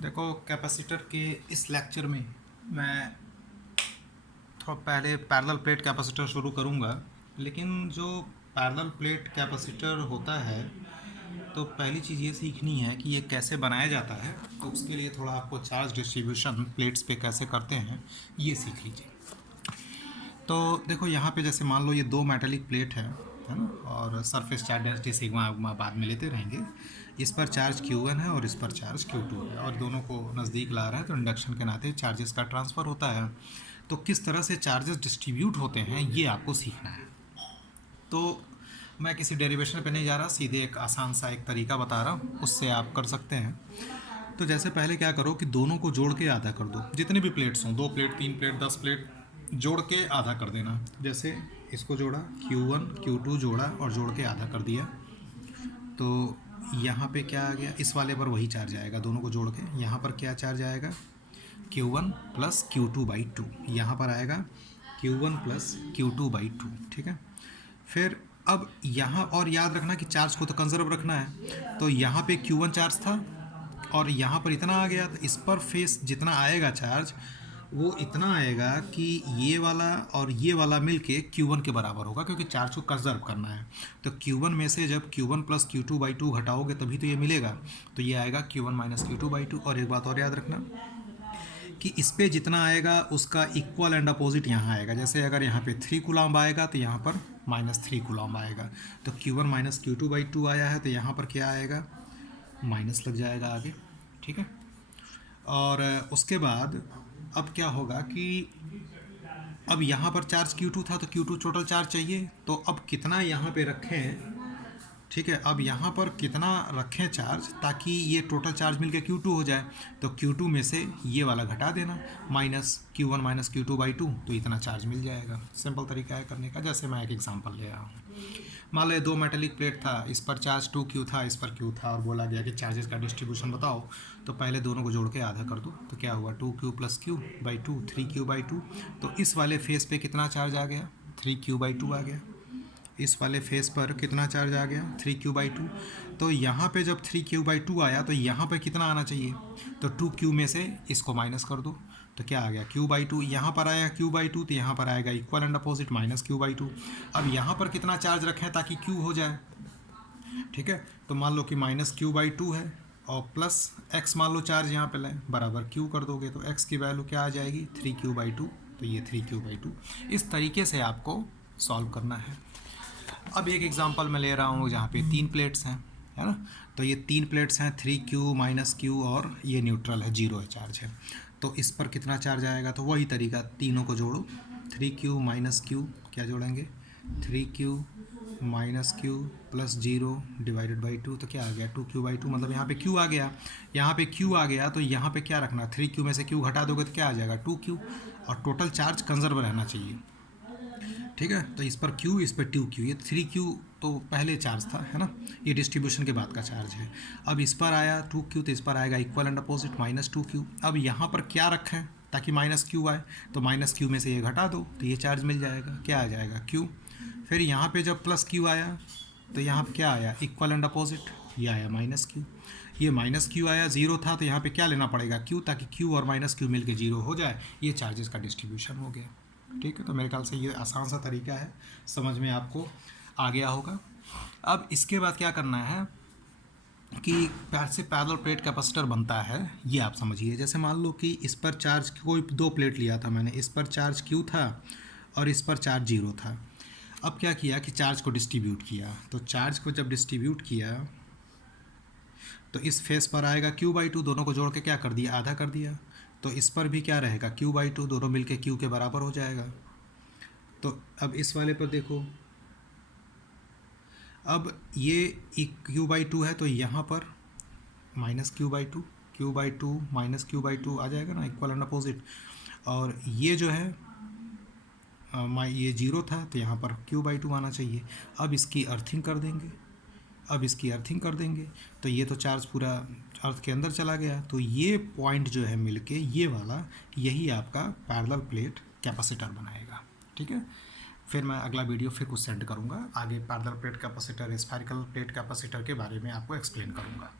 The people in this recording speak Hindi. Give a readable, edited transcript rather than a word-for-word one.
देखो, कैपेसिटर के इस लेक्चर में मैं थोड़ा पहले पैरेलल प्लेट कैपेसिटर शुरू करूंगा। लेकिन जो पैरेलल प्लेट कैपेसिटर होता है, तो पहली चीज़ ये सीखनी है कि ये कैसे बनाया जाता है। तो उसके लिए थोड़ा आपको चार्ज डिस्ट्रीब्यूशन प्लेट्स पे कैसे करते हैं ये सीख लीजिए। तो देखो, यहाँ पे जैसे मान लो ये दो मेटालिक प्लेट है ना, और सरफेस चार्ज डेंसिटी सिग्मा उग्मा बाद में लेते रहेंगे। इस पर चार्ज Q1 है और इस पर चार्ज Q2 है, और दोनों को नज़दीक ला रहा है, तो इंडक्शन के नाते चार्जेस का ट्रांसफ़र होता है। तो किस तरह से चार्जेस डिस्ट्रीब्यूट होते हैं ये आपको सीखना है। तो मैं किसी डेरिवेशन पे नहीं जा रहा, सीधे एक आसान सा एक तरीका बता रहा हूँ, उससे आप कर सकते हैं। तो जैसे पहले क्या करो कि दोनों को जोड़ के आधा कर दो। जितने भी प्लेट्स हों, 2 प्लेट, 3 प्लेट, 10 प्लेट, जोड़ के आधा कर देना। जैसे इसको जोड़ा, Q1 Q2 जोड़ा और जोड़ के आधा कर दिया। तो यहाँ पे क्या आ गया, इस वाले पर वही चार्ज आएगा, दोनों को जोड़ के। यहाँ पर क्या चार्ज आएगा, Q1 प्लस Q2/2। यहाँ पर आएगा Q1 प्लस Q2/2। ठीक है। फिर अब यहाँ और याद रखना कि चार्ज को तो कंजर्व रखना है। तो यहाँ पे Q1 चार्ज था और यहाँ पर इतना आ गया, तो इस पर फेस जितना आएगा चार्ज वो इतना आएगा कि ये वाला और ये वाला मिलके Q1 के बराबर होगा, क्योंकि चार्ज को कंजर्व करना है। तो Q1 में से जब Q1 प्लस Q2/2 घटाओगे तभी तो ये मिलेगा। तो ये आएगा Q1 माइनस Q2/2। और एक बात और याद रखना कि इस पे जितना आएगा उसका इक्वल एंड अपोजिट यहाँ आएगा। जैसे अगर यहाँ पे 3 कूलम्ब आएगा तो यहाँ पर -3 कूलम्ब आएगा। तो Q1 माइनस Q2/2 आया है, तो यहाँ पर क्या आएगा, माइनस लग जाएगा आगे। ठीक है। और उसके बाद अब क्या होगा कि अब यहाँ पर चार्ज Q2 था, तो Q2 टोटल चार्ज चाहिए। तो अब कितना यहाँ पे रखें, ठीक है, अब यहाँ पर कितना रखें चार्ज, ताकि ये टोटल चार्ज मिलके Q2 हो जाए। तो Q2 में से ये वाला घटा देना, माइनस Q1 माइनस Q2/2, तो इतना चार्ज मिल जाएगा। सिंपल तरीका है करने का। जैसे मैं एक एग्जांपल ले रहा हूँ, मान लो 2 मेटालिक प्लेट था, इस पर चार्ज 2Q था, इस पर Q था, और बोला गया कि चार्जेस का डिस्ट्रीब्यूशन बताओ। तो पहले दोनों को जोड़ के आधा कर दो। तो क्या हुआ, 2Q प्लस Q/2, 3Q/2। तो इस वाले फेस पे कितना चार्ज आ गया, 3Q/2 आ गया। इस वाले फेस पर कितना चार्ज आ गया, 3Q/2। तो यहाँ पे जब 3Q/2 आया तो यहाँ पे कितना आना चाहिए, तो 2Q में से इसको माइनस कर दो। तो क्या आ गया, Q/2। यहाँ पर आया Q/2, तो यहाँ पर आएगा इक्वल एंड अपोजिट -Q/2। अब यहाँ पर कितना चार्ज रखें ताकि Q हो जाए, ठीक है। तो मान लो कि -Q/2 है और प्लस x मान लो चार्ज यहाँ पे लाए, बराबर Q कर दोगे तो x की वैल्यू क्या आ जाएगी, 3Q/2। तो ये 3Q/2। इस तरीके से आपको सॉल्व करना है। अब एक एग्जांपल मैं ले रहा हूँ जहाँ पे 3 प्लेट्स हैं, है ना। तो ये 3 प्लेट्स हैं, 3Q माइनस Q, और ये न्यूट्रल है, 0 चार्ज है। तो इस पर कितना चार्ज आएगा, तो वही तरीका, तीनों को जोड़ो। 3Q माइनस Q, क्या जोड़ेंगे, 3Q minus Q plus 0 divided by 2। तो क्या आ गया, 2Q/2। मतलब यहाँ पे Q आ गया, यहाँ पे Q आ गया, तो यहाँ पे क्या रखना, 3Q में से Q घटा दोगे तो क्या आ जाएगा, 2Q। और टोटल चार्ज कंजर्व रहना चाहिए, ठीक है। तो इस पर Q, इस पर 2Q, ये 3Q तो पहले चार्ज था, है ना, ये डिस्ट्रीब्यूशन के बाद का चार्ज है। अब इस पर आया 2Q, तो इस पर आएगा इक्वल एंड अपोजिट -2Q। अब यहाँ पर क्या रखें ताकि -Q आए, तो -Q में से ये घटा दो तो ये चार्ज मिल जाएगा, क्या आ जाएगा, Q। फिर यहाँ पे जब +Q आया तो यहाँ पर क्या आया, इक्वल एंड अपोजिट, ये आया -Q। ये -Q आया, 0 था, तो यहाँ पे क्या लेना पड़ेगा, Q, ताकि Q और -Q मिल के 0 हो जाए। ये चार्जेस का डिस्ट्रीब्यूशन हो गया, ठीक है। तो मेरे ख्याल से ये आसान सा तरीका है, समझ में आपको आ गया होगा। अब इसके बाद क्या करना है कि से पैरेलल प्लेट कैपेसिटर बनता है, ये आप समझिए। जैसे मान लो कि इस पर चार्ज, कोई 2 प्लेट लिया था मैंने, इस पर चार्ज Q था और इस पर चार्ज 0 था। अब क्या किया कि चार्ज को डिस्ट्रीब्यूट किया। तो चार्ज को जब डिस्ट्रीब्यूट किया तो इस फेस पर आएगा Q/2, दोनों को जोड़ के क्या कर दिया, आधा कर दिया। तो इस पर भी क्या रहेगा, Q/2, दोनों मिलके Q के बराबर हो जाएगा। तो अब इस वाले पर देखो, अब ये Q/2 है, तो यहाँ पर -Q/2, Q/2 माइनस Q/2 आ जाएगा ना, इक्वल एंड अपोजिट। और ये जो है ये 0 था, तो यहाँ पर Q/2 आना चाहिए। अब इसकी अर्थिंग कर देंगे, अब इसकी अर्थिंग कर देंगे, तो ये तो चार्ज पूरा अर्थ के अंदर चला गया। तो ये पॉइंट जो है मिलके, ये वाला, यही आपका पैरेलल प्लेट कैपेसिटर बनाएगा, ठीक है। फिर मैं अगला वीडियो फिर कुछ सेंड करूँगा, आगे parallel plate capacitor, spherical plate capacitor के बारे में आपको एक्सप्लेन करूँगा।